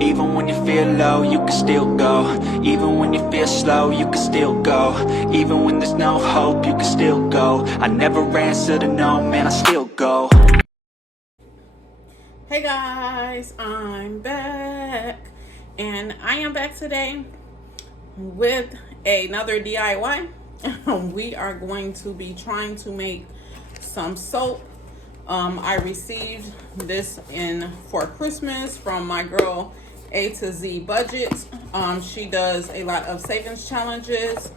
Even when you feel low, you can still go. Even when you feel slow, you can still go. Even when there's no hope, you can still go. I never answer to no, man, I still go. Hey guys, I'm back, and I am back today with another DIY. We are going to be trying to make some soap. I received this for Christmas from my girl A to Z Budget. She does a lot of savings challenges,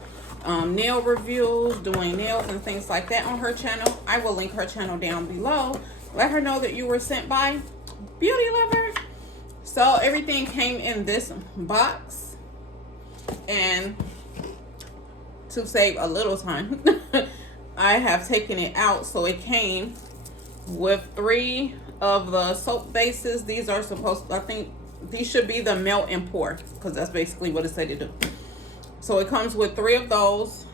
nail reviews, doing nails and things like that on her channel. I will link her channel down below. Let her know that you were sent by Beautylover. So everything came in this box, and to save a little time, I have taken it out. So it came with 3 of the soap bases. These are supposed to, I think these should be the melt and pour, because that's basically what it said to do. So it comes with 3 of those.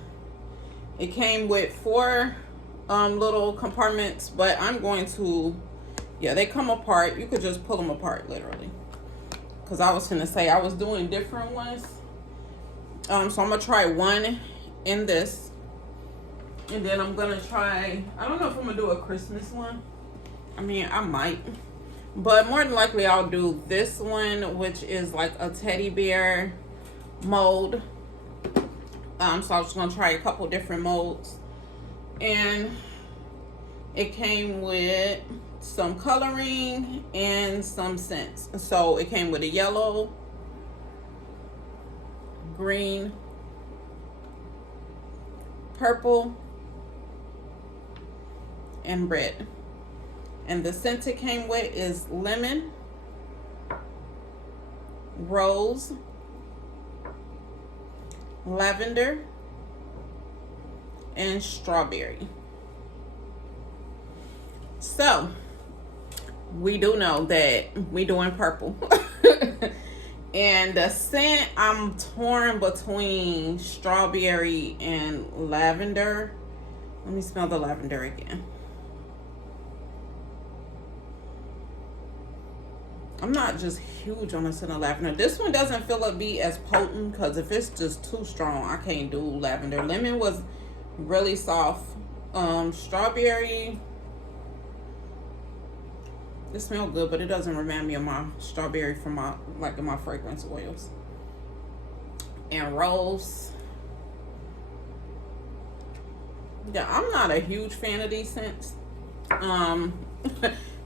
It came with 4 little compartments, but I'm going to, yeah, they come apart. You could just pull them apart literally, because I was gonna say I was doing different ones. So I'm gonna try one in this, and then I'm gonna try, I don't know if I'm gonna do a Christmas one. I mean, I might, but more than likely I'll do this one, which is like a teddy bear mold. So I was gonna try a couple different molds, and it came with some coloring and some scents. So it came with a yellow, green, purple, and red. And the scent it came with is lemon, rose, lavender, and strawberry. So we do know that we doing purple. And the scent, I'm torn between strawberry and lavender. Let me smell the lavender again. I'm not just huge on the scent of lavender. This one doesn't feel to be as potent, because if it's just too strong, I can't do lavender. Lemon was really soft. Strawberry, it smells good, but it doesn't remind me of my strawberry from my, like, in my fragrance oils. And rose. Yeah, I'm not a huge fan of these scents.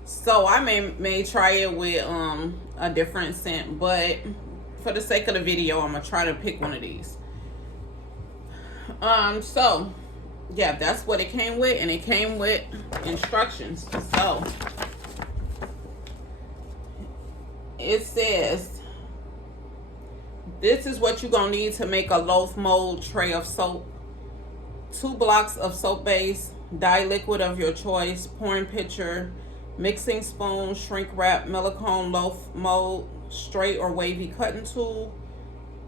So I may try it with a different scent, but for the sake of the video, I'm gonna try to pick one of these. So yeah, that's what it came with, and it came with instructions. So it says, this is what you're gonna need to make a loaf mold tray of soap: 2 blocks of soap base, dye liquid of your choice, pouring pitcher, mixing spoon, shrink wrap, Millicone loaf mold, straight or wavy cutting tool,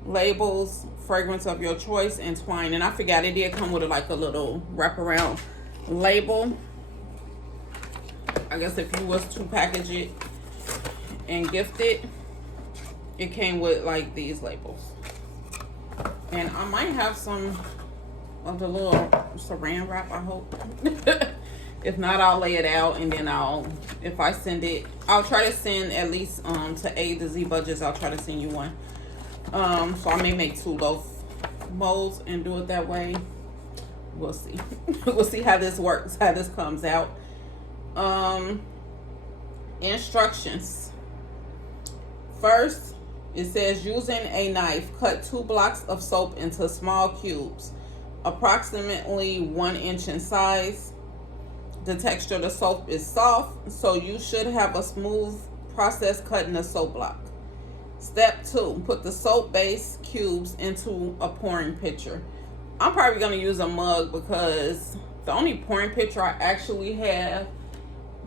labels, fragrance of your choice, and twine. And I forgot it did come with like a little wraparound label. I guess if you was to package it and gift it, it came with like these labels. And I might have some of the little saran wrap, I hope. If not, I'll lay it out, and then if I send it, I'll try to send at least to A to Z Budgets. I'll try to send you one. So I may make 2 loaf molds and do it that way. We'll see. We'll see how this works, how this comes out. Instructions. First, it says, using a knife, cut 2 blocks of soap into small cubes, approximately 1 inch in size. The texture of the soap is soft, so you should have a smooth process cutting the soap block. Step 2, put the soap base cubes into a pouring pitcher. I'm probably going to use a mug, because the only pouring pitcher I actually have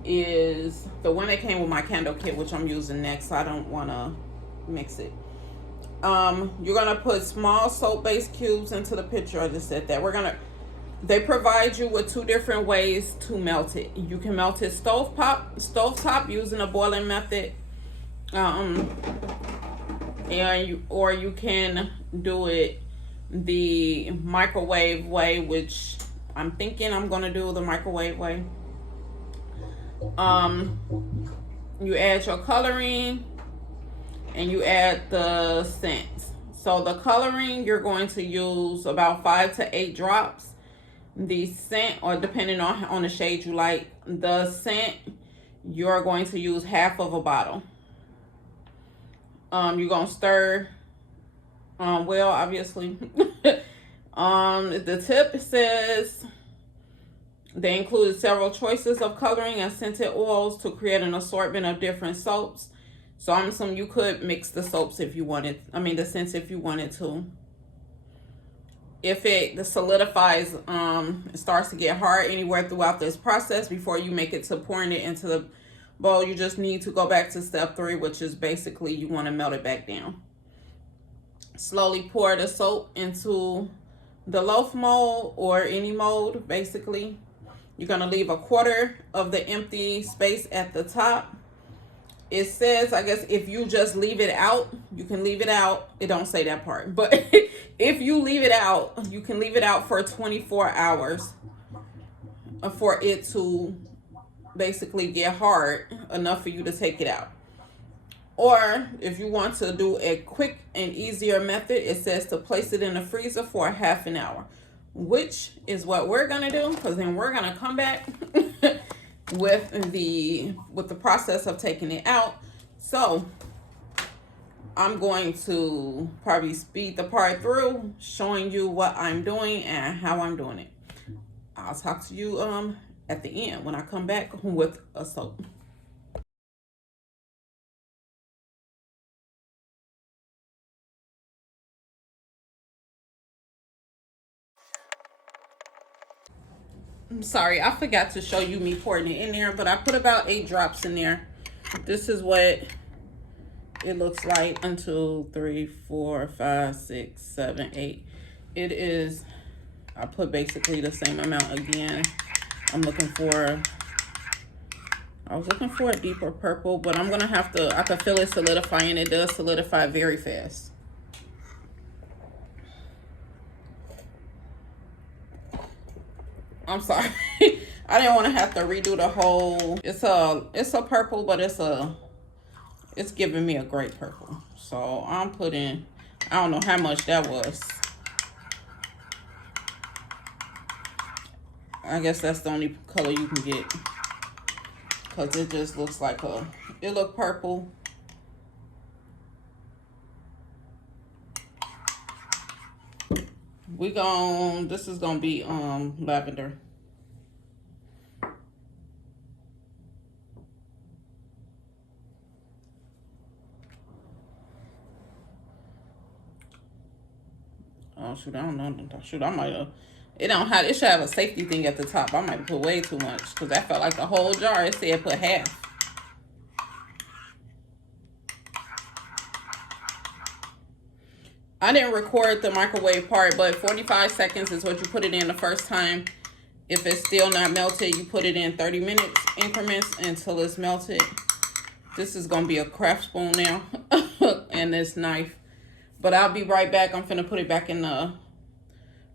is the one that came with my candle kit, which I'm using next, so I don't want to mix it. You're going to put small soap base cubes into the pitcher. I just said that. They provide you with 2 different ways to melt it. You can melt it stovetop using a boiling method. or you can do it the microwave way, which I'm thinking I'm gonna do the microwave way. You add your coloring and you add the scents. So the coloring, you're going to use about 5 to 8 drops. The scent, or depending on the shade you like, the scent, you're going to use half of a bottle. You're gonna stir well, obviously. The tip says they included several choices of coloring and scented oils to create an assortment of different soaps. So I'm assuming you could mix the soaps if you wanted, the scents if you wanted to. If it solidifies, it starts to get hard anywhere throughout this process before you make it to pouring it into the bowl, you just need to go back to step 3, which is basically you want to melt it back down. Slowly pour the soap into the loaf mold or any mold, basically. You're going to leave a quarter of the empty space at the top. It says, I guess, if you just leave it out, you can leave it out. It don't say that part. But if you leave it out, you can leave it out for 24 hours for it to basically get hard enough for you to take it out. Or if you want to do a quick and easier method, it says to place it in the freezer for half an hour, which is what we're gonna do, because then we're gonna come back with the process of taking it out. So I'm going to probably speed the part through, showing you what I'm doing and how I'm doing it. I'll talk to you at the end when I come back with a soap. I'm sorry, I forgot to show you me pouring it in there, but I put about 8 drops in there. This is what it looks like. 1, 2, 3, 4, 5, 6, 7, 8. It is, I put basically the same amount again. I was looking for a deeper purple, but I'm gonna have to, I can feel it solidifying. It does solidify very fast. I'm sorry. I didn't want to have to redo the whole, it's a purple, but it's giving me a great purple. So I'm putting, I don't know how much that was. I guess that's the only color you can get, because it just looks like it look purple. This is gonna be lavender. Oh shoot, I don't know. Shoot, I might have, it should have a safety thing at the top. I might put way too much, because that felt like the whole jar. It said put half. I didn't record the microwave part, but 45 seconds is what you put it in the first time. If it's still not melted, you put it in 30 minutes increments until it's melted. This is gonna be a craft spoon now and this knife. But I'll be right back. I'm finna put it back in the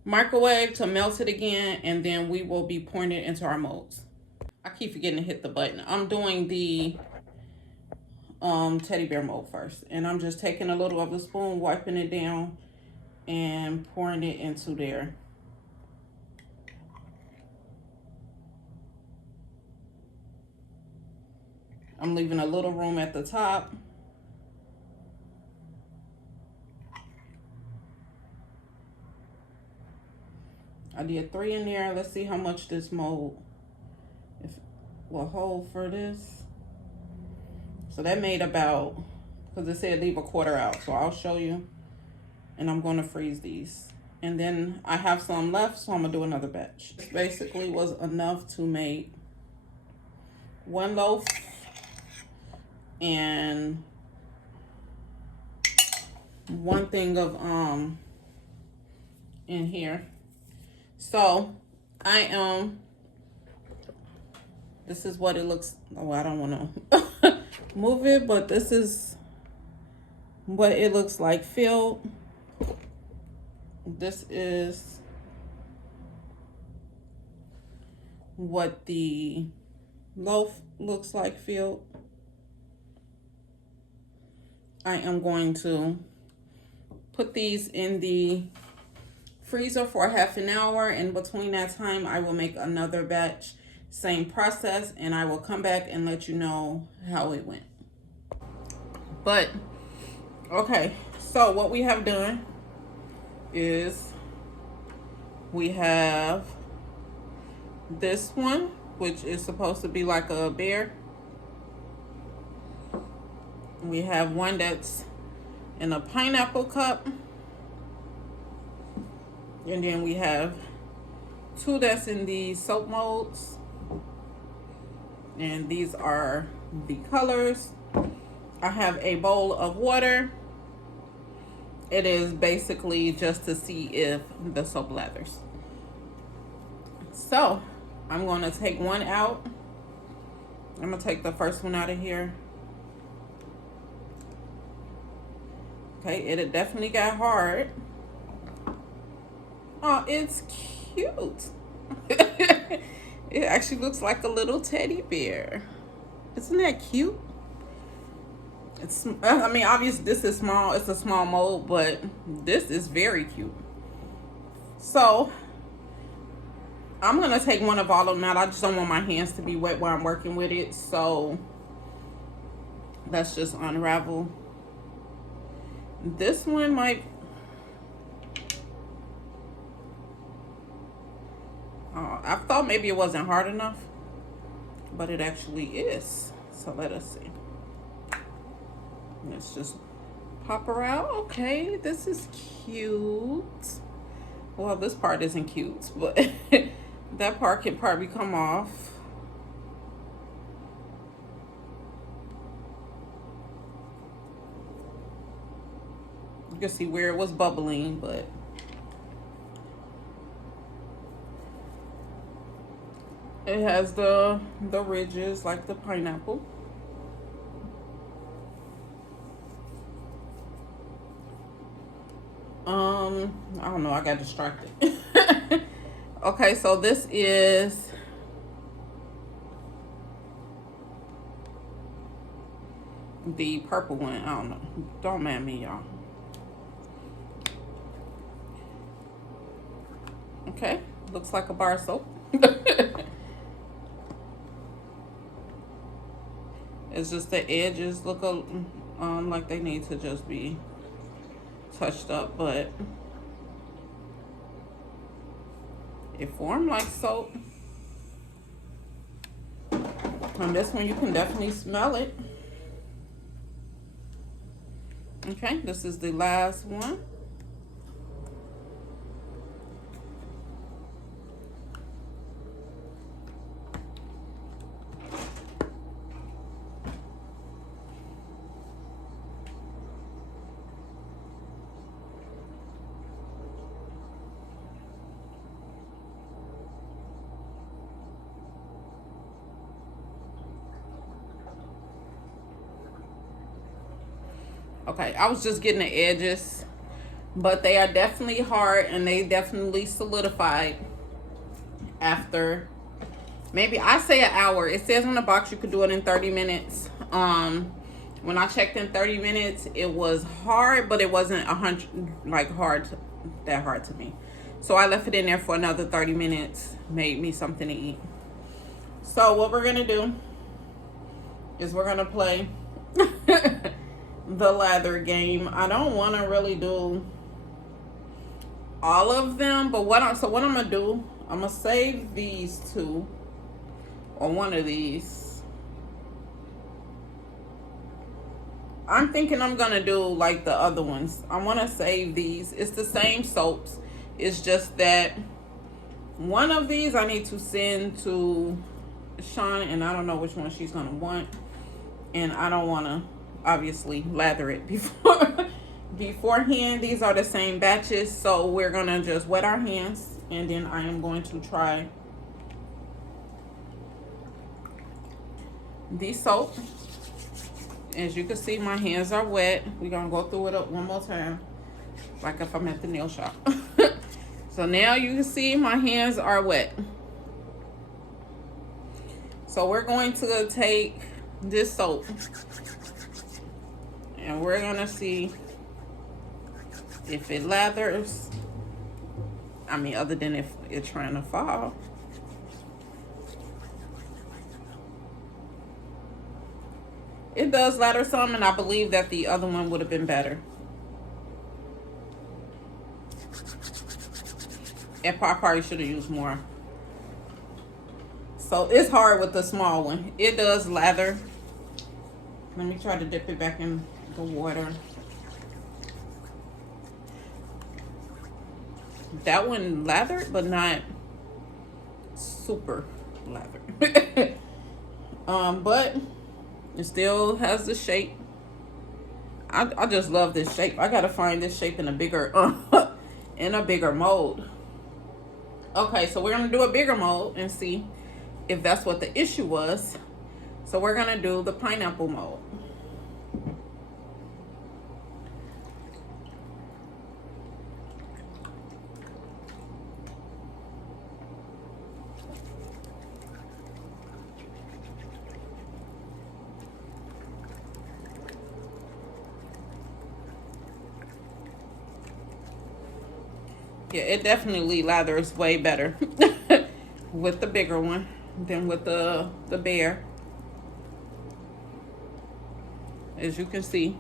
microwave to melt it again, and then we will be pouring it into our molds. I keep forgetting to hit the button. I'm doing the teddy bear mold first, and I'm just taking a little of the spoon, wiping it down, and pouring it into there. I'm leaving a little room at the top. I did 3 in there. Let's see how much this mold will hold for this. So that made about, because it said leave a quarter out, so I'll show you. And I'm going to freeze these. And then I have some left, so I'm going to do another batch. This basically was enough to make 1 loaf and 1 thing of in here. So I this is what it looks. Oh, I don't want to move it, but this is what it looks like filled. This is what the loaf looks like filled. I am going to put these in the freezer for half an hour. And between that time, I will make another batch, same process, and I will come back and let you know how it went. But, okay, so what we have done is we have this one, which is supposed to be like a bear. We have one that's in a pineapple cup. And then we have two that's in the soap molds. And these are the colors. I have a bowl of water. It is basically just to see if the soap lathers. So I'm going to take one out. I'm going to take the first one out of here. Okay, it definitely got hard. Oh, it's cute. It actually looks like a little teddy bear. Isn't that cute? It's, I mean, obviously this is small. It's a small mold, but this is very cute. So I'm going to take one of all of them out. I just don't want my hands to be wet while I'm working with it. So let's just unravel. This one might... I thought maybe it wasn't hard enough, but it actually is. So let us see. Let's just pop her out. Okay, this is cute. Well, this part isn't cute, but that part can probably come off. You can see where it was bubbling, but it has the ridges like the pineapple. I don't know, I got distracted. Okay, so this is the purple one. I don't know. Don't mind me, y'all. Okay, looks like a bar soap. It's just the edges look like they need to just be touched up, but it formed like soap. On this one, you can definitely smell it. Okay, this is the last one. Okay, I was just getting the edges, but they are definitely hard and they definitely solidified after maybe, I say an hour. It says on the box you could do it in 30 minutes. When I checked in 30 minutes, it was hard, but it wasn't that hard to me. So I left it in there for another 30 minutes, made me something to eat. So what we're gonna do is we're gonna play the lather game. I don't want to really do all of them, but what I'm gonna do, I'm gonna save these two, or one of these. I'm thinking I'm gonna do like the other ones. I want to save these. It's the same soaps. It's just that one of these I need to send to Sean, and I don't know which one she's gonna want, and I don't want to obviously lather it beforehand. These are the same batches, so we're gonna just wet our hands, and then I am going to try the soap. As you can see, my hands are wet. We're gonna go through it up one more time, like if I'm at the nail shop. So now you can see my hands are wet. So we're going to take this soap and we're gonna see if it lathers. I mean, other than if it's trying to fall. It does lather some, and I believe that the other one would have been better. And I probably should have used more. So it's hard with the small one. It does lather. Let me try to dip it back in the water. That one lathered, but not super lathered. But it still has the shape. I just love this shape. I gotta find this shape in a bigger in a bigger mold. Okay, so we're gonna do a bigger mold and see if that's what the issue was. So we're gonna do the pineapple mold. Yeah, it definitely lathers way better with the bigger one than with the bear. As you can see.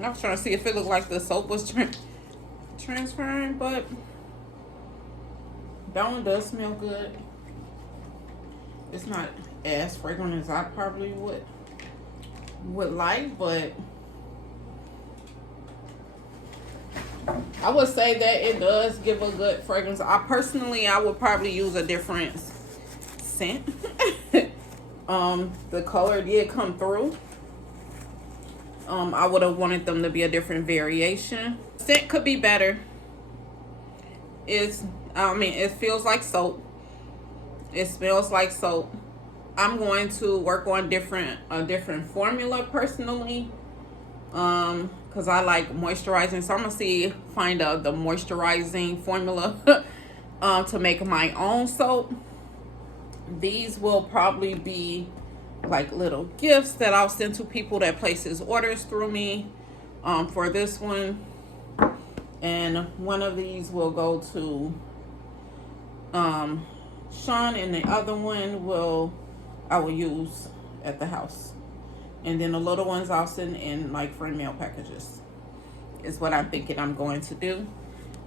I was trying to see if it looked like the soap was transferring, but that one does smell good. It's not as fragrant as I probably would like, but I would say that it does give a good fragrance. I would probably use a different scent. The color did come through. I would have wanted them to be a different variation. Scent could be better. It feels like soap. It smells like soap. I'm going to work on a different formula personally, because I like moisturizing. So I'm gonna find out the moisturizing formula to make my own soap. These will probably be like little gifts that I'll send to people that places orders through me for this one. And one of these will go to Sean, and the other one I will use at the house. And then the little ones I'll send in like friend mail packages is what I'm thinking I'm going to do.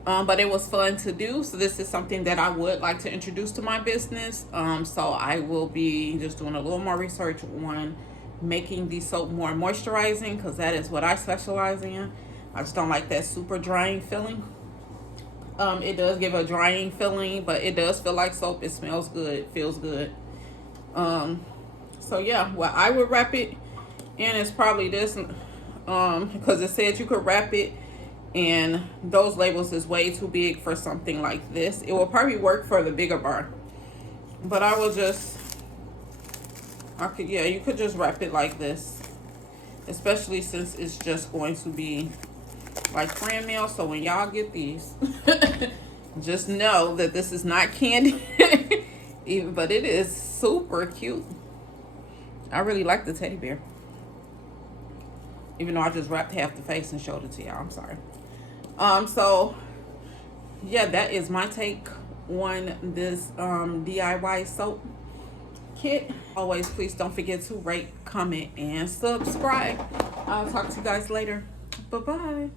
But it was fun to do. So this is something that I would like to introduce to my business. So I will be just doing a little more research on making the soap more moisturizing, because that is what I specialize in. I just don't like that super drying feeling. It does give a drying feeling, but it does feel like soap. It smells good. It feels good. So yeah, well, I would wrap it in is probably this, because it said you could wrap it, and those labels is way too big for something like this. It will probably work for the bigger bar, but you could just wrap it like this, especially since it's just going to be like friend mail. So when y'all get these, just know that this is not candy. But it is super cute. I really like the teddy bear, even though I just wrapped half the face and showed it to y'all. I'm sorry. So yeah, that is my take on this DIY soap kit. Always, please don't forget to rate, comment, and subscribe. I'll talk to you guys later. Bye bye.